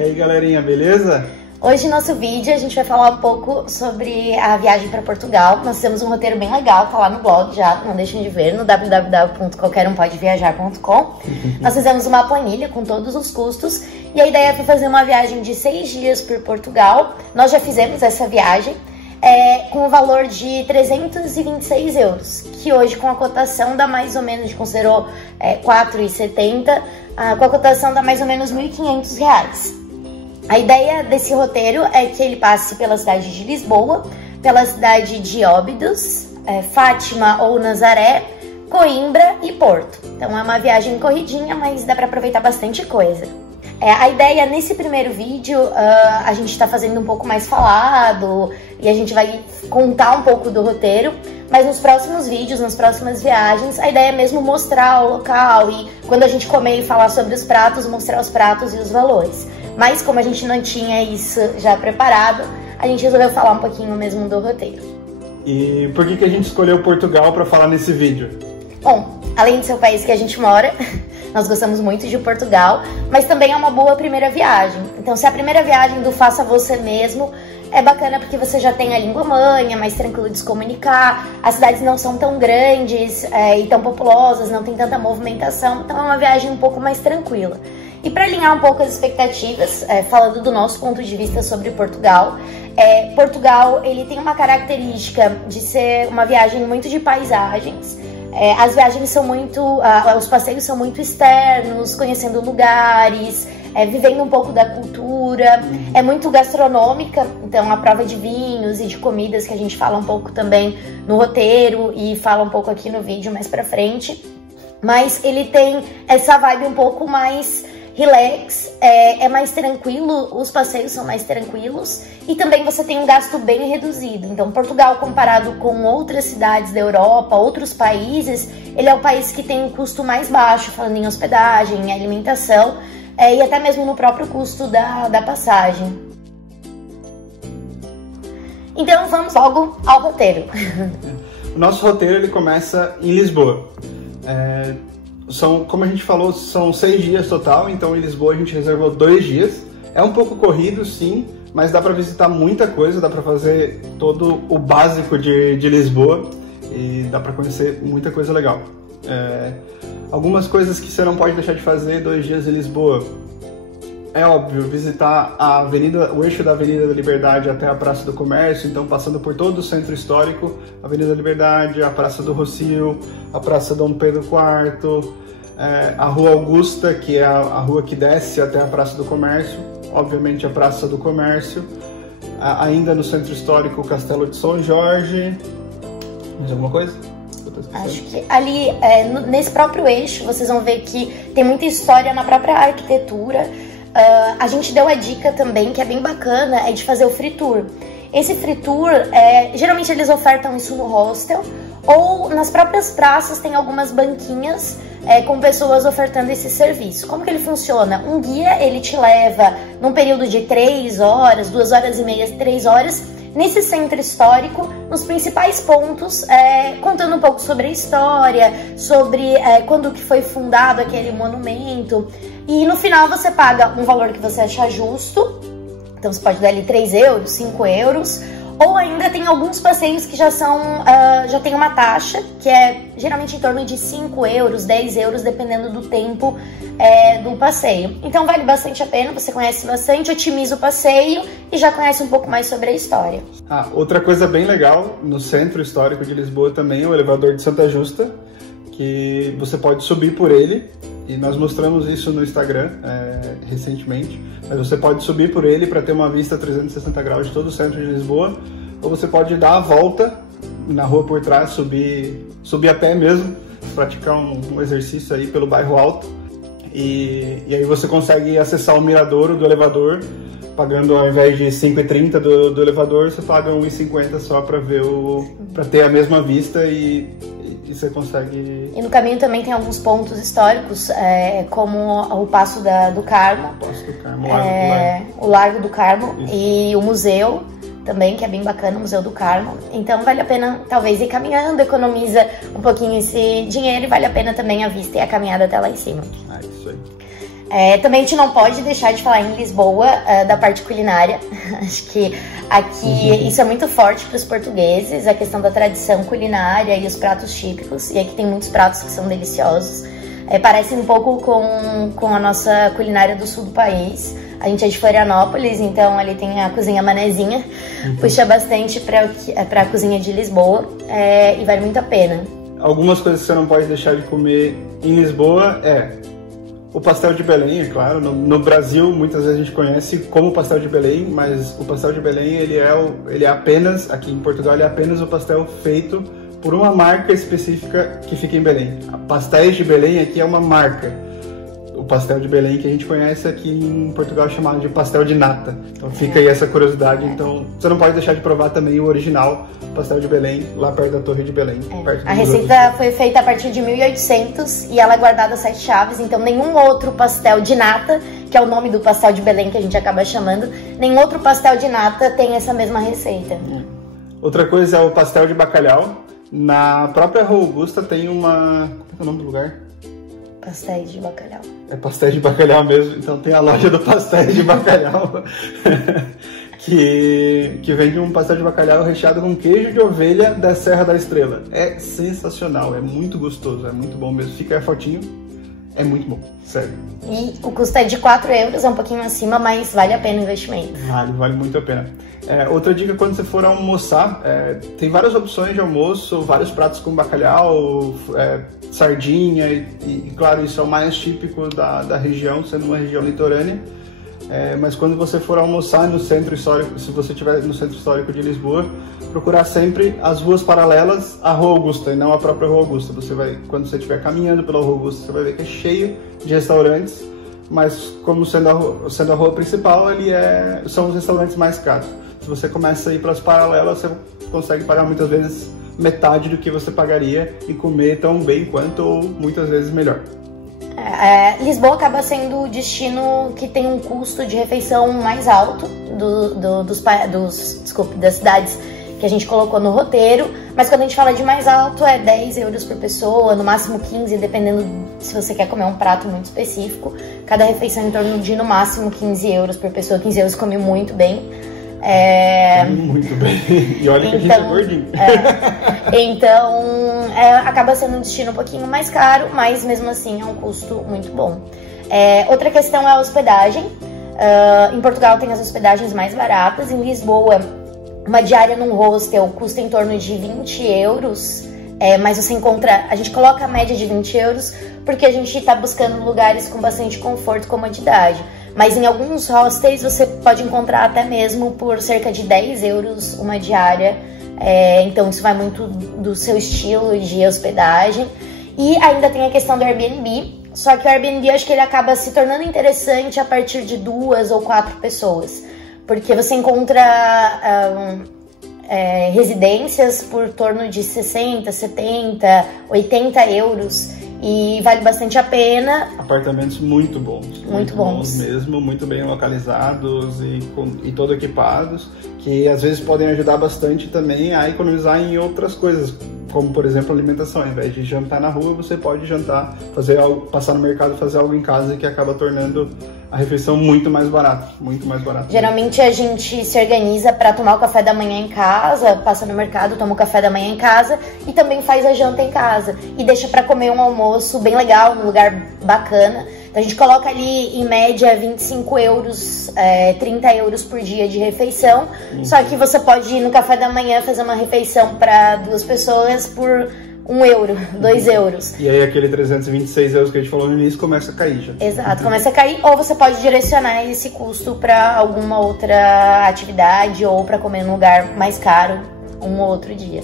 aí, galerinha, beleza? Hoje no nosso vídeo a gente vai falar um pouco sobre a viagem para Portugal. Nós temos um roteiro bem legal, tá lá no blog já, não deixem de ver, no www.qualquerumpodeviajar.com. Nós fizemos uma planilha com todos os custos e a ideia foi fazer uma viagem de 6 dias por Portugal. Nós já fizemos essa viagem com o valor de 326 euros, que hoje com a cotação dá mais ou menos, a gente considerou 4,70, com a cotação dá mais ou menos R$1.500. A ideia desse roteiro é que ele passe pela cidade de Lisboa, pela cidade de Óbidos, Fátima ou Nazaré, Coimbra e Porto. Então é uma viagem corridinha, mas dá para aproveitar bastante coisa. A ideia nesse primeiro vídeo, a gente está fazendo um pouco mais falado e a gente vai contar um pouco do roteiro, mas nos próximos vídeos, nas próximas viagens, a ideia é mesmo mostrar o local e quando a gente comer e falar sobre os pratos, mostrar os pratos e os valores. Mas como a gente não tinha isso já preparado, a gente resolveu falar um pouquinho mesmo do roteiro. E por que a gente escolheu Portugal para falar nesse vídeo? Bom, além de ser o país que a gente mora, nós gostamos muito de Portugal, mas também é uma boa primeira viagem. Então, se a primeira viagem do faça você mesmo, é bacana porque você já tem a língua mãe, é mais tranquilo de se comunicar, as cidades não são tão grandes e tão populosas, não tem tanta movimentação, então é uma viagem um pouco mais tranquila. E para alinhar um pouco as expectativas, falando do nosso ponto de vista sobre Portugal, Portugal ele tem uma característica de ser uma viagem muito de paisagens. As viagens são muito, os passeios são muito externos, conhecendo lugares, vivendo um pouco da cultura, é muito gastronômica, então a prova de vinhos e de comidas que a gente fala um pouco também no roteiro e fala um pouco aqui no vídeo mais pra frente, mas ele tem essa vibe um pouco mais relax, é mais tranquilo, os passeios são mais tranquilos e também você tem um gasto bem reduzido. Então Portugal, comparado com outras cidades da Europa, outros países, ele é o país que tem um custo mais baixo, falando em hospedagem, em alimentação e até mesmo no próprio custo da passagem. Então vamos logo ao roteiro. O nosso roteiro ele começa em Lisboa. Como a gente falou, são 6 dias total, então em Lisboa a gente reservou 2 dias. É um pouco corrido, sim, mas dá para visitar muita coisa, dá para fazer todo o básico de Lisboa e dá para conhecer muita coisa legal. Algumas coisas que você não pode deixar de fazer 2 dias em Lisboa. É óbvio, visitar a avenida, o eixo da Avenida da Liberdade até a Praça do Comércio, então passando por todo o centro histórico, Avenida da Liberdade, a Praça do Rossio, a Praça Dom Pedro IV, a Rua Augusta, que é a rua que desce até a Praça do Comércio, obviamente a Praça do Comércio, ainda no centro histórico o Castelo de São Jorge. Mais alguma coisa? Acho que ali, nesse próprio eixo, vocês vão ver que tem muita história na própria arquitetura. A gente deu a dica também, que é bem bacana, é de fazer o free tour. Esse free tour, geralmente eles ofertam isso no hostel ou nas próprias praças tem algumas banquinhas com pessoas ofertando esse serviço. Como que ele funciona? Um guia, ele te leva num período de 3 horas, 2 horas e meia, 3 horas, nesse centro histórico, nos principais pontos, contando um pouco sobre a história, sobre quando que foi fundado aquele monumento. E no final você paga um valor que você achar justo, então você pode dar ali 3 euros, 5 euros, ou ainda tem alguns passeios que já tem uma taxa, que é geralmente em torno de 5 euros, 10 euros, dependendo do tempo do passeio. Então vale bastante a pena, você conhece bastante, otimiza o passeio e já conhece um pouco mais sobre a história. Outra coisa bem legal no centro histórico de Lisboa também é o elevador de Santa Justa, que você pode subir por ele, e nós mostramos isso no Instagram recentemente, mas você pode subir por ele para ter uma vista 360 graus de todo o centro de Lisboa, ou você pode dar a volta na rua por trás, subir a pé mesmo, praticar um exercício aí pelo bairro Alto, e aí você consegue acessar o miradouro do elevador, pagando ao invés de 5,30 do elevador, você paga 1,50 só para ter a mesma vista e você consegue... E no caminho também tem alguns pontos históricos, como o Paço do Carmo, o Largo do Carmo. Isso. E o museu também, que é bem bacana, o Museu do Carmo. Então vale a pena talvez ir caminhando, economiza um pouquinho esse dinheiro e vale a pena também a vista e a caminhada até lá em cima. Isso aí. Também a gente não pode deixar de falar em Lisboa da parte culinária. Acho que aqui isso é muito forte para os portugueses, a questão da tradição culinária e os pratos típicos. E aqui tem muitos pratos que são deliciosos. Parecem um pouco com a nossa culinária do sul do país. A gente é de Florianópolis, então ali tem a cozinha manezinha. Puxa bastante para a cozinha de Lisboa e vale muito a pena. Algumas coisas que você não pode deixar de comer em Lisboa o pastel de Belém, é claro. No Brasil, muitas vezes a gente conhece como pastel de Belém, mas o pastel de Belém, ele é apenas, aqui em Portugal, ele é apenas o pastel feito por uma marca específica que fica em Belém. A Pastéis de Belém aqui é uma marca. O pastel de Belém que a gente conhece aqui em Portugal é chamado de pastel de nata. Então fica aí essa curiosidade. Então você não pode deixar de provar também o original pastel de Belém, lá perto da Torre de Belém. A receita foi feita a partir de 1800 e ela é guardada às 7 chaves. Então nenhum outro pastel de nata, que é o nome do pastel de Belém que a gente acaba chamando, nenhum outro pastel de nata tem essa mesma receita. Outra coisa é o pastel de bacalhau. Na própria Rua Augusta tem uma... Como é o nome do lugar? Pastéis de bacalhau. É pastéis de bacalhau mesmo, então tem a loja do pastéis de bacalhau que vende um pastel de bacalhau recheado com queijo de ovelha da Serra da Estrela. É sensacional, é muito gostoso, é muito bom mesmo. Fica aí a fotinho, é muito bom, sério. E o custo é de 4 euros, é um pouquinho acima, mas vale a pena o investimento. Vale muito a pena. Outra dica, quando você for almoçar, tem várias opções de almoço, vários pratos com bacalhau, sardinha e claro, isso é o mais típico da região, sendo uma região litorânea. Mas quando você for almoçar no centro histórico, se você estiver no centro histórico de Lisboa, procurar sempre as ruas paralelas à Rua Augusta e não a própria Rua Augusta. Quando você estiver caminhando pela Rua Augusta, você vai ver que é cheio de restaurantes, mas como sendo a rua principal, são os restaurantes mais caros. Se você começa a ir para as paralelas, você consegue pagar muitas vezes metade do que você pagaria e comer tão bem quanto ou muitas vezes melhor. Lisboa acaba sendo o destino que tem um custo de refeição mais alto das cidades que a gente colocou no roteiro, mas quando a gente fala de mais alto é 10 euros por pessoa, no máximo 15, dependendo se você quer comer um prato muito específico. Cada refeição em torno de no máximo 15 euros por pessoa. 15 euros come muito bem. Muito bem. E olha que a gente é gordinho. Então, acaba sendo um destino um pouquinho mais caro, mas mesmo assim é um custo muito bom. Outra questão é a hospedagem. Em Portugal tem as hospedagens mais baratas. Em Lisboa, uma diária num hostel custa em torno de 20 euros. Mas a gente coloca a média de 20 euros porque a gente está buscando lugares com bastante conforto e comodidade. Mas em alguns hostels você pode encontrar até mesmo por cerca de 10 euros uma diária. Então isso vai muito do seu estilo de hospedagem. E ainda tem a questão do Airbnb. Só que o Airbnb, acho que ele acaba se tornando interessante a partir de 2 ou 4 pessoas. Porque você encontra residências por torno de 60, 70, 80 euros. E vale bastante a pena. Apartamentos muito bons. Muito bons mesmo, muito bem localizados e todo equipados, que às vezes podem ajudar bastante também a economizar em outras coisas, como por exemplo alimentação. Ao invés de jantar na rua, você pode jantar, passar no mercado, fazer algo em casa, que acaba tornando a refeição muito mais barata. Geralmente a gente se organiza para tomar o café da manhã em casa, passa no mercado, toma o café da manhã em casa e também faz a janta em casa e deixa para comer um almoço bem legal, num lugar bacana. Então a gente coloca ali em média 25 euros, 30 euros por dia de refeição. Só que você pode ir no café da manhã fazer uma refeição para 2 pessoas por 1 euro, 2 euros. E aí aquele 326 euros que a gente falou no início começa a cair já. Exato, começa a cair. Ou você pode direcionar esse custo para alguma outra atividade ou para comer num lugar mais caro um ou outro dia.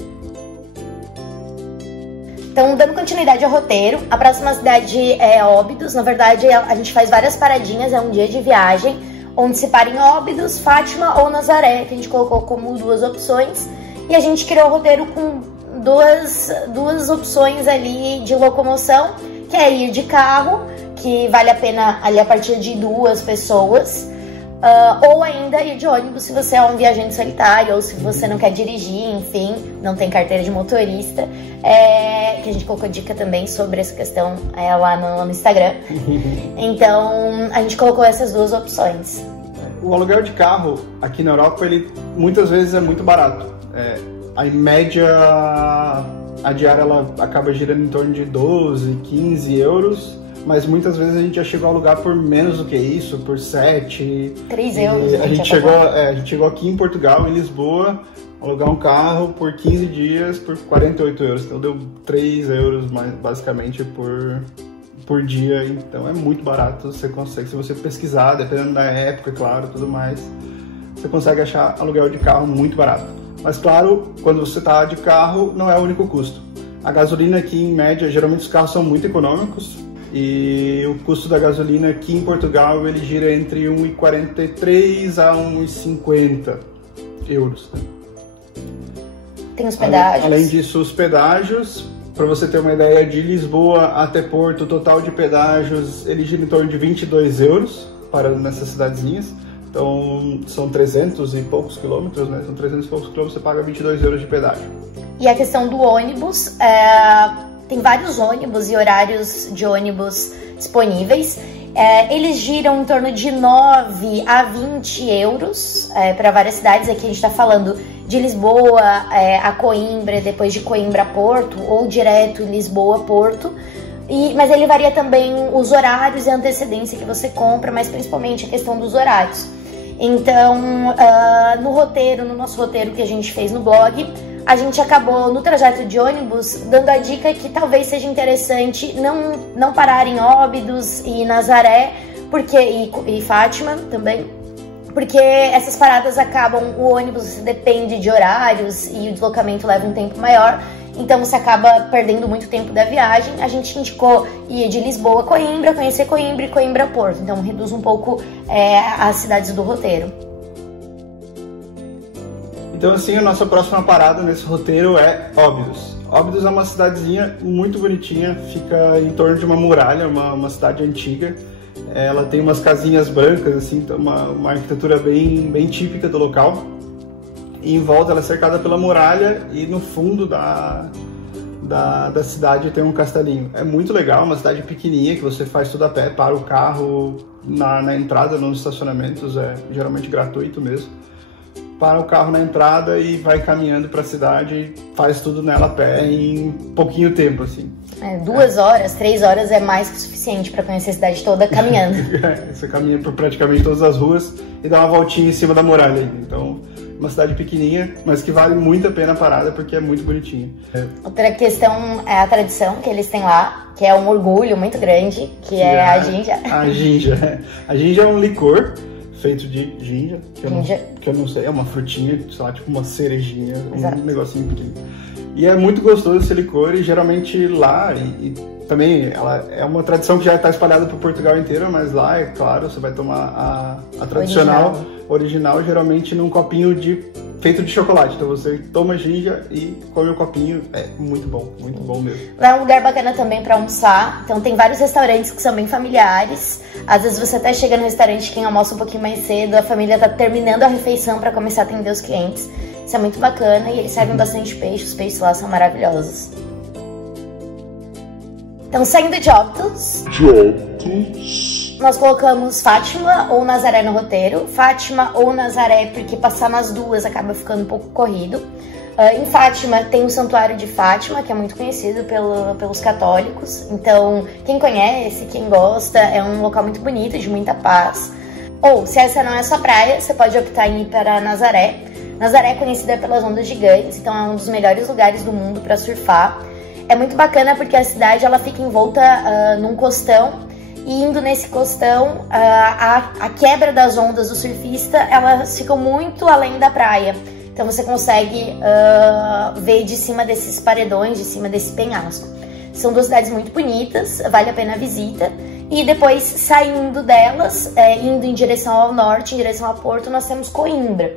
Então, dando continuidade ao roteiro, a próxima cidade é Óbidos. Na verdade, a gente faz várias paradinhas, é um dia de viagem, onde se para em Óbidos, Fátima ou Nazaré, que a gente colocou como 2 opções. E a gente criou o roteiro com duas opções ali de locomoção, que é ir de carro, que vale a pena ali a partir de 2 pessoas. ou ainda ir de ônibus se você é um viajante solitário, ou se você não quer dirigir, enfim, não tem carteira de motorista, que a gente colocou dica também sobre essa questão lá no Instagram. Então, a gente colocou essas duas opções. O aluguel de carro aqui na Europa, ele muitas vezes é muito barato. Em média, a diária ela acaba girando em torno de 12, 15 euros, mas muitas vezes a gente já chegou a alugar por menos do que isso, por 7. 3 euros. A gente chegou aqui em Portugal, em Lisboa, alugar um carro por 15 dias por 48 euros. Então deu 3 euros basicamente por dia. Então é muito barato, você consegue, se você pesquisar, dependendo da época, claro, tudo mais, você consegue achar aluguel de carro muito barato. Mas claro, quando você está de carro, não é o único custo. A gasolina aqui, em média, geralmente os carros são muito econômicos, e o custo da gasolina aqui em Portugal, ele gira entre 1,43 a 1,50 euros. Tem os pedágios. Além disso, os pedágios, para você ter uma ideia, de Lisboa até Porto, o total de pedágios, ele gira em torno de 22 euros para nessas cidadezinhas. Então, são 300 e poucos quilômetros, né? São 300 e poucos quilômetros, você paga 22 euros de pedágio. E a questão do ônibus, tem vários ônibus e horários de ônibus disponíveis. Eles giram em torno de 9 a 20 euros para várias cidades. Aqui a gente está falando de Lisboa a Coimbra, depois de Coimbra a Porto, ou direto Lisboa a Porto. Mas ele varia também os horários e a antecedência que você compra, mas principalmente a questão dos horários. Então, no nosso roteiro que a gente fez no blog, a gente acabou, no trajeto de ônibus, dando a dica que talvez seja interessante não parar em Óbidos e Nazaré, e Fátima também, porque essas paradas acabam, o ônibus depende de horários e o deslocamento leva um tempo maior, então você acaba perdendo muito tempo da viagem. A gente indicou ir de Lisboa a Coimbra, conhecer Coimbra e Coimbra a Porto, então reduz um pouco as cidades do roteiro. Então assim, a nossa próxima parada nesse roteiro é Óbidos. Óbidos é uma cidadezinha muito bonitinha, fica em torno de uma muralha, uma cidade antiga. Ela tem umas casinhas brancas, assim, uma arquitetura bem típica do local. E em volta ela é cercada pela muralha e no fundo da cidade tem um castelinho. É muito legal, uma cidade pequenininha que você faz tudo a pé, para o carro na entrada, nos estacionamentos, geralmente gratuito mesmo. Para o carro na entrada e vai caminhando para a cidade, faz tudo nela a pé em pouquinho tempo, assim. 2 horas, 3 horas é mais que o suficiente para conhecer a cidade toda caminhando. Você caminha por praticamente todas as ruas e dá uma voltinha em cima da muralha. Então, uma cidade pequenininha, mas que vale muito a pena a parada porque é muito bonitinha. Outra questão é a tradição que eles têm lá, que é um orgulho muito grande, que é a ginja. A ginja. A ginja é um licor feito de ginja, que eu não sei, é uma frutinha, sei lá, tipo uma cerejinha, um negocinho pequeno. E é muito gostoso esse licor, e geralmente lá, e também ela é uma tradição que já está espalhada por Portugal inteiro, mas lá, é claro, você vai tomar a tradicional, original, geralmente num copinho feito de chocolate. Então você toma ginja e come o copinho, é muito bom mesmo. Lá é um lugar bacana também para almoçar, então tem vários restaurantes que são bem familiares. Às vezes você até chega no restaurante, quem almoça um pouquinho mais cedo, a família tá terminando a refeição para começar a atender os clientes. Isso é muito bacana e eles servem bastante peixe, os peixes lá são maravilhosos. Então, saindo de Óbidos, nós colocamos Fátima ou Nazaré no roteiro. Fátima ou Nazaré, porque passar nas duas acaba ficando um pouco corrido. Em Fátima tem o Santuário de Fátima, que é muito conhecido pelos católicos. Então, quem conhece, quem gosta, é um local muito bonito, de muita paz. Ou, se essa não é a sua praia, você pode optar em ir para Nazaré. Nazaré é conhecida pelas ondas gigantes, então é um dos melhores lugares do mundo para surfar. É muito bacana porque a cidade ela fica envolta num costão, e indo nesse costão, a quebra das ondas do surfista, elas ficam muito além da praia. Então você consegue ver de cima desses paredões, de cima desse penhasco. São duas cidades muito bonitas, vale a pena a visita. E depois, saindo delas, indo em direção ao norte, em direção a Porto, nós temos Coimbra.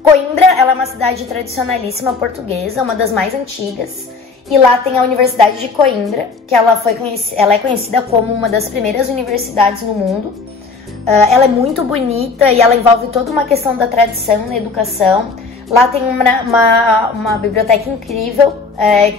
Coimbra ela é uma cidade tradicionalíssima portuguesa, uma das mais antigas. E lá tem a Universidade de Coimbra, que ela é conhecida como uma das primeiras universidades no mundo. Ela é muito bonita e ela envolve toda uma questão da tradição na educação. Lá tem uma biblioteca incrível,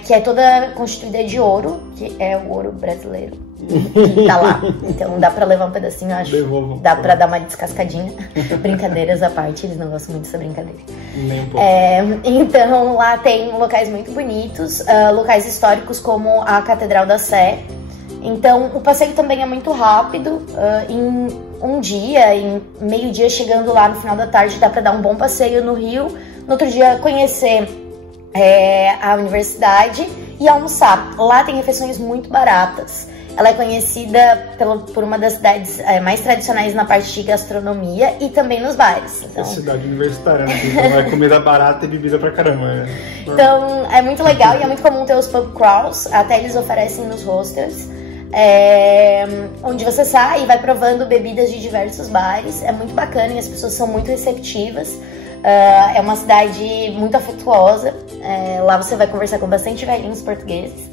que é toda constituída de ouro, que é o ouro brasileiro, que tá lá. Então dá pra levar um pedacinho, eu acho. Dá pra dar uma descascadinha. Brincadeiras à parte, eles não gostam muito dessa brincadeira. Nem um pouco. Então lá tem locais muito bonitos, locais históricos como a Catedral da Sé. Então o passeio também é muito rápido, em um dia, em meio-dia, chegando lá no final da tarde, dá pra dar um bom passeio no Rio. No outro dia conhecer a universidade e almoçar. Lá tem refeições muito baratas. Ela é conhecida por uma das cidades mais tradicionais na parte de gastronomia e também nos bares. Então... É cidade universitária, né? Então é comida barata e bebida pra caramba. Né? Então é muito legal e é muito comum ter os pub crawls, até eles oferecem nos hostels. Onde você sai e vai provando bebidas de diversos bares. É muito bacana e as pessoas são muito receptivas. É uma cidade muito afetuosa. Lá você vai conversar com bastante velhinhos portugueses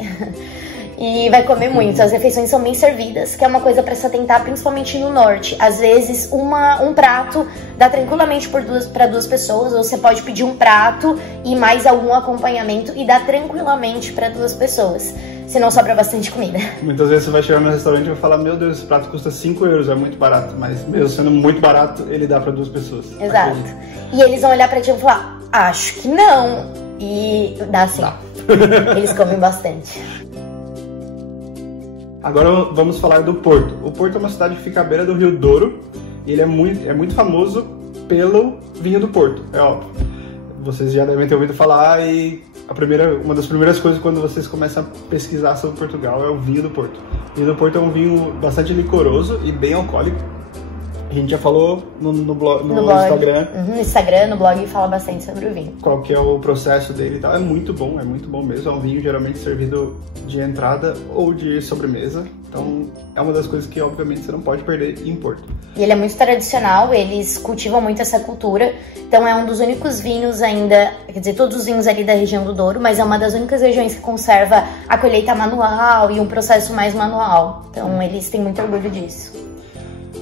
e vai comer muito. As refeições são bem servidas, que é uma coisa para se atentar, principalmente no norte. Às vezes um prato dá tranquilamente para duas pessoas, ou você pode pedir um prato e mais algum acompanhamento e dá tranquilamente para duas pessoas. Senão sobra bastante comida. Muitas vezes você vai chegar no restaurante e vai falar: meu Deus, esse prato custa 5 euros, é muito barato. Mas mesmo sendo muito barato, ele dá para duas pessoas. Exato. E eles vão olhar pra ti e falar: acho que não. E dá sim. Dá. Eles comem bastante. Agora vamos falar do Porto. O Porto é uma cidade que fica à beira do Rio Douro. E ele é muito famoso pelo vinho do Porto, é óbvio. Vocês já devem ter ouvido falar e uma das primeiras coisas quando vocês começam a pesquisar sobre Portugal é o vinho do Porto. O vinho do Porto é um vinho bastante licoroso e bem alcoólico. A gente já falou no Instagram. No Instagram, no blog, fala bastante sobre o vinho. Qual que é o processo dele e tal. É muito bom mesmo. É um vinho geralmente servido de entrada ou de sobremesa. Então é uma das coisas que obviamente você não pode perder em Porto. E ele é muito tradicional, eles cultivam muito essa cultura. Então é um dos únicos vinhos ainda, quer dizer, todos os vinhos ali da região do Douro, mas é uma das únicas regiões que conserva a colheita manual e um processo mais manual. Então eles têm muito orgulho disso.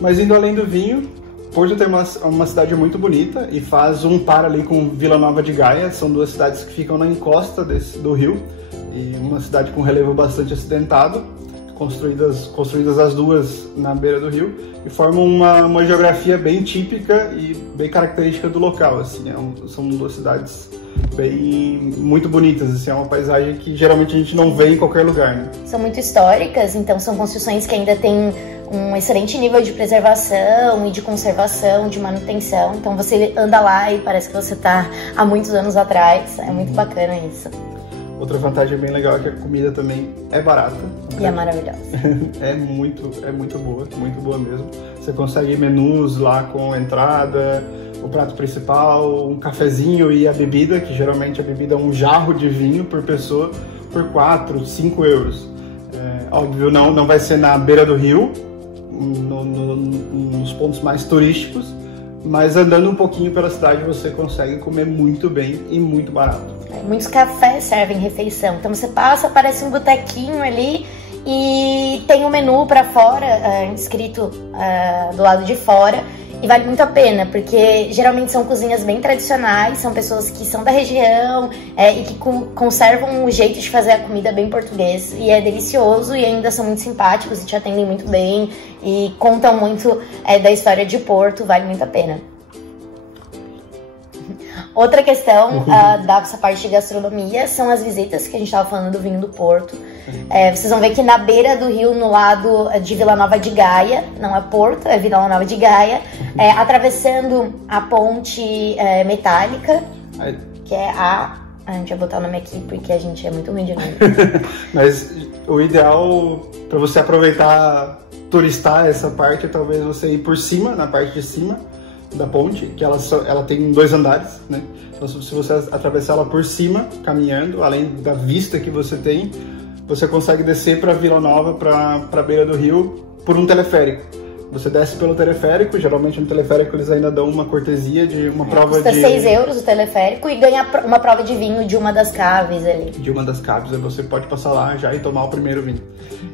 Mas indo além do vinho, Porto tem uma cidade muito bonita e faz um par ali com Vila Nova de Gaia. São duas cidades que ficam na encosta do rio e uma cidade com relevo bastante acidentado, construídas as duas na beira do rio e formam uma geografia bem típica e bem característica do local. Assim, são duas cidades muito bonitas, assim, é uma paisagem que geralmente a gente não vê em qualquer lugar. Né? São muito históricas, então são construções que ainda têm um excelente nível de preservação e de conservação, de manutenção. Então você anda lá e parece que você está há muitos anos atrás. É muito bacana isso. Outra vantagem bem legal é que a comida também é barata. E é maravilhosa. é muito boa mesmo. Você consegue menus lá com entrada, o prato principal, um cafezinho e a bebida, que geralmente a bebida é um jarro de vinho por pessoa, por 4, 5 euros. Óbvio, não vai ser na beira do rio, nos pontos mais turísticos, mas andando um pouquinho pela cidade você consegue comer muito bem e muito barato. Muitos cafés servem refeição, então você passa, parece um botequinho ali e tem um menu para fora, escrito do lado de fora, e vale muito a pena, porque geralmente são cozinhas bem tradicionais, são pessoas que são da região e que conservam o jeito de fazer a comida bem português, e é delicioso e ainda são muito simpáticos e te atendem muito bem e contam muito da história de Porto, vale muito a pena. Outra questão dessa parte de gastronomia são as visitas, que a gente estava falando do vinho do Porto. Vocês vão ver que na beira do rio, no lado de Vila Nova de Gaia, não é Porto, é Vila Nova de Gaia, atravessando a ponte metálica, que é a gente vai botar o nome aqui porque a gente é muito ruim de nome. Mas o ideal para você aproveitar, turistar essa parte, é talvez você ir por cima, na parte de cima da ponte, que ela tem 2 andares, né? Então se você atravessar ela por cima, caminhando, além da vista que você tem, você consegue descer para Vila Nova, para a beira do rio, por um teleférico. Você desce pelo teleférico, geralmente no teleférico eles ainda dão uma cortesia de uma prova custa de... 6 euros o teleférico e ganha uma prova de vinho de uma das caves ali. De uma das caves, aí você pode passar lá já e tomar o primeiro vinho.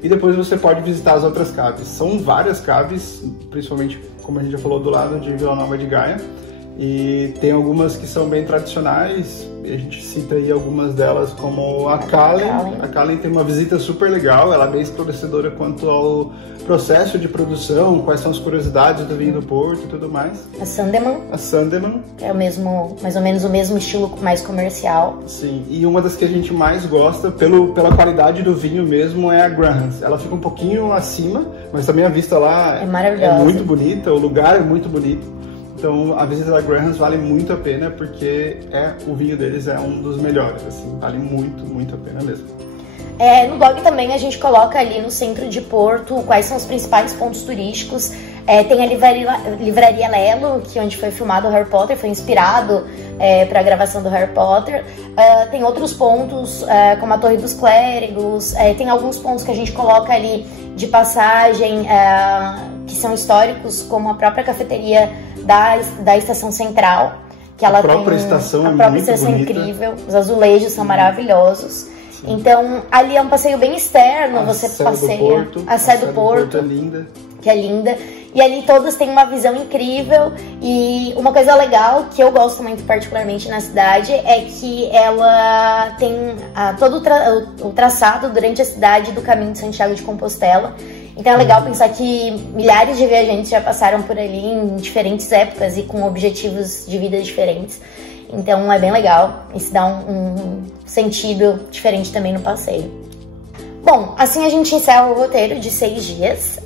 E depois você pode visitar as outras caves. São várias caves, principalmente, como a gente já falou, do lado de Vila Nova de Gaia. E tem algumas que são bem tradicionais, a gente cita aí algumas delas como a Kallen. A Kallen tem uma visita super legal, ela é bem esclarecedora quanto ao processo de produção, quais são as curiosidades do vinho do Porto e tudo mais. A Sandeman. A Sandeman. Que é o mesmo, mais ou menos o mesmo estilo, mais comercial. Sim, e uma das que a gente mais gosta, pela qualidade do vinho mesmo, é a Grahams. Ela fica um pouquinho acima, mas também a vista lá é maravilhosa. É muito bonita, o lugar é muito bonito. Então a visita da Grahams vale muito a pena, porque o vinho deles é um dos melhores, assim, vale muito, muito a pena mesmo. No blog também a gente coloca ali no centro de Porto quais são os principais pontos turísticos. Tem a livraria Lelo, que onde foi filmado o Harry Potter, foi inspirado para a gravação do Harry Potter. Tem outros pontos, como a Torre dos Clérigos, tem alguns pontos que a gente coloca ali de passagem, que são históricos, como a própria cafeteria da Estação Central, que ela tem estação a própria estação incrível, os azulejos são maravilhosos. Sim. Então, ali é um passeio bem externo, você passeia a Sé do Porto, é linda. Que é linda. E ali todas têm uma visão incrível. E uma coisa legal que eu gosto muito particularmente na cidade é que ela tem todo o traçado durante a cidade do Caminho de Santiago de Compostela. Então é legal pensar que milhares de viajantes já passaram por ali em diferentes épocas e com objetivos de vida diferentes. Então é bem legal, isso dá um sentido diferente também no passeio. Bom, assim a gente encerra o roteiro de 6 dias.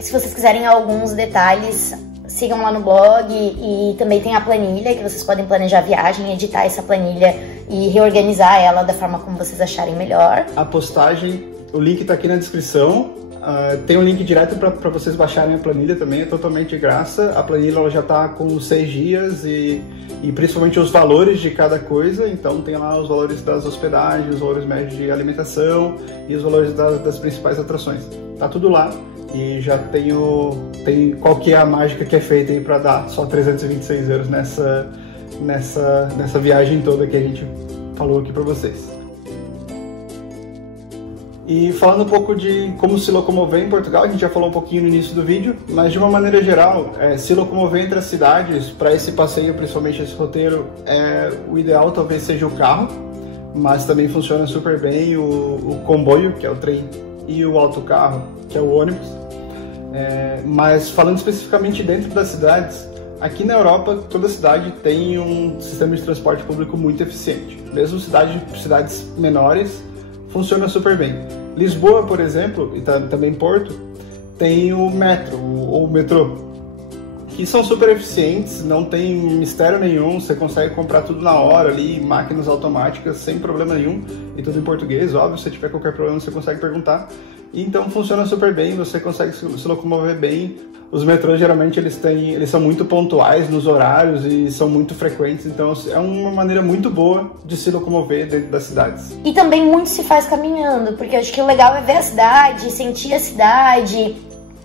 Se vocês quiserem alguns detalhes, sigam lá no blog e também tem a planilha, que vocês podem planejar a viagem, editar essa planilha e reorganizar ela da forma como vocês acharem melhor. A postagem, o link está aqui na descrição. Tem um link direto para vocês baixarem a planilha também, é totalmente de graça. A planilha ela já está com 6 dias e principalmente os valores de cada coisa. Então tem lá os valores das hospedagens, os valores médios de alimentação e os valores das principais atrações. Tá tudo lá e já tem qual que é a mágica que é feita aí para dar só 326 euros nessa viagem toda que a gente falou aqui para vocês. E falando um pouco de como se locomover em Portugal, a gente já falou um pouquinho no início do vídeo, mas de uma maneira geral, se locomover entre as cidades, para esse passeio, principalmente esse roteiro, o ideal talvez seja o carro, mas também funciona super bem o comboio, que é o trem, e o autocarro, que é o ônibus. Mas falando especificamente dentro das cidades, aqui na Europa, toda cidade tem um sistema de transporte público muito eficiente. Mesmo cidades menores, funciona super bem. Lisboa, por exemplo, e também Porto, tem o metro, ou o metrô, que são super eficientes, não tem mistério nenhum, você consegue comprar tudo na hora ali, máquinas automáticas, sem problema nenhum, e tudo em português, óbvio, se tiver qualquer problema você consegue perguntar. Então funciona super bem, você consegue se locomover bem. Os metrôs geralmente eles são muito pontuais nos horários e são muito frequentes, então é uma maneira muito boa de se locomover dentro das cidades. E também muito se faz caminhando, porque eu acho que o legal é ver a cidade, sentir a cidade,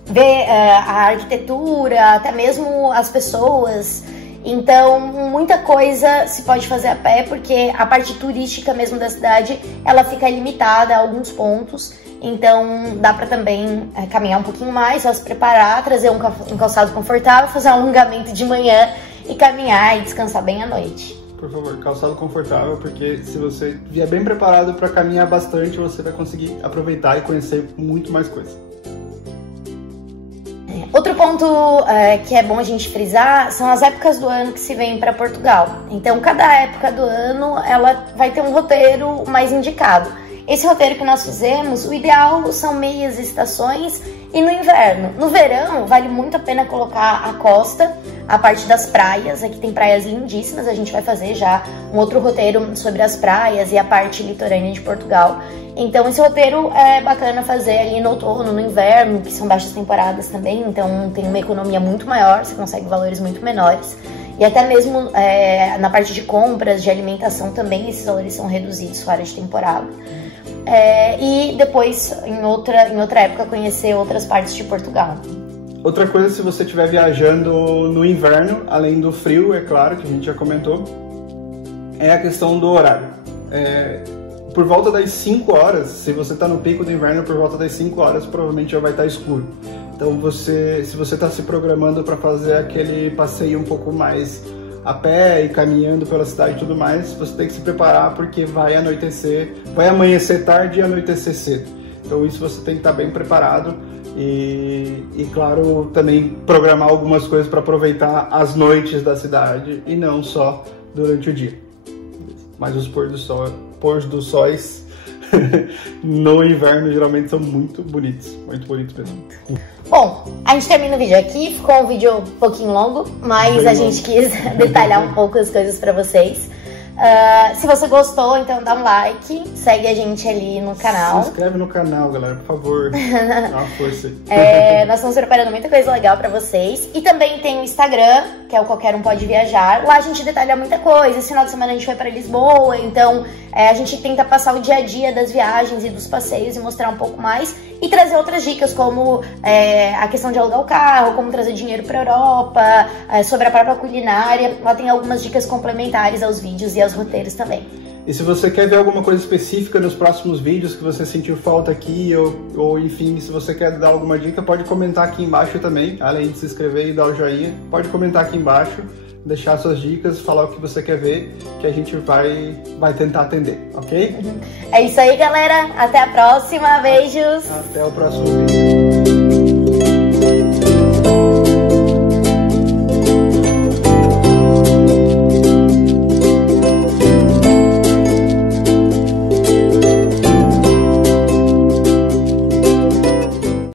ver a arquitetura, até mesmo as pessoas. Então, muita coisa se pode fazer a pé, porque a parte turística mesmo da cidade, ela fica limitada a alguns pontos. Então, dá pra também caminhar um pouquinho mais, só se preparar, trazer um calçado confortável, fazer um alongamento de manhã e caminhar e descansar bem à noite. Por favor, calçado confortável, porque se você vier bem preparado para caminhar bastante, você vai conseguir aproveitar e conhecer muito mais coisa. Outro ponto que é bom a gente frisar são as épocas do ano que se vem para Portugal. Então, cada época do ano ela vai ter um roteiro mais indicado. Esse roteiro que nós fizemos, o ideal são meias estações e no inverno. No verão, vale muito a pena colocar a costa, a parte das praias. Aqui tem praias lindíssimas, a gente vai fazer já um outro roteiro sobre as praias e a parte litorânea de Portugal. Então esse roteiro é bacana fazer ali no outono, no inverno, que são baixas temporadas também, então tem uma economia muito maior, você consegue valores muito menores. E até mesmo na parte de compras, de alimentação também, esses valores são reduzidos fora de temporada. E depois, em outra época, conhecer outras partes de Portugal. Outra coisa, se você estiver viajando no inverno, além do frio, é claro, que a gente já comentou, é a questão do horário. Por volta das 5 horas, se você está no pico do inverno, por volta das 5 horas, provavelmente já vai estar escuro. Então, se você está se programando para fazer aquele passeio um pouco mais a pé e caminhando pela cidade e tudo mais, você tem que se preparar porque vai anoitecer, vai amanhecer tarde e anoitecer cedo. Então, isso você tem que estar bem preparado. E claro, também programar algumas coisas para aproveitar as noites da cidade e não só durante o dia. Mas os pôr do sóis no inverno geralmente são muito bonitos mesmo. Bom, a gente termina o vídeo aqui, ficou um vídeo um pouquinho longo, mas a gente quis detalhar um pouco as coisas para vocês. Se você gostou, então dá um like, segue a gente ali no canal. Se inscreve no canal, galera, por favor. Dá uma força aí. Nós estamos preparando muita coisa legal pra vocês. E também tem o Instagram, que é o Qualquer Um Pode Viajar. Lá a gente detalha muita coisa. Esse final de semana a gente foi pra Lisboa, então a gente tenta passar o dia a dia das viagens e dos passeios e mostrar um pouco mais. E trazer outras dicas, como a questão de alugar o carro, como trazer dinheiro pra Europa, sobre a própria culinária. Lá tem algumas dicas complementares aos vídeos e aos roteiros também. E se você quer ver alguma coisa específica nos próximos vídeos que você sentiu falta aqui, ou enfim, se você quer dar alguma dica, pode comentar aqui embaixo também, além de se inscrever e dar o joinha, pode comentar aqui embaixo, deixar suas dicas, falar o que você quer ver, que a gente vai tentar atender, ok? É isso aí, galera. Até a próxima. Beijos. Até o próximo vídeo.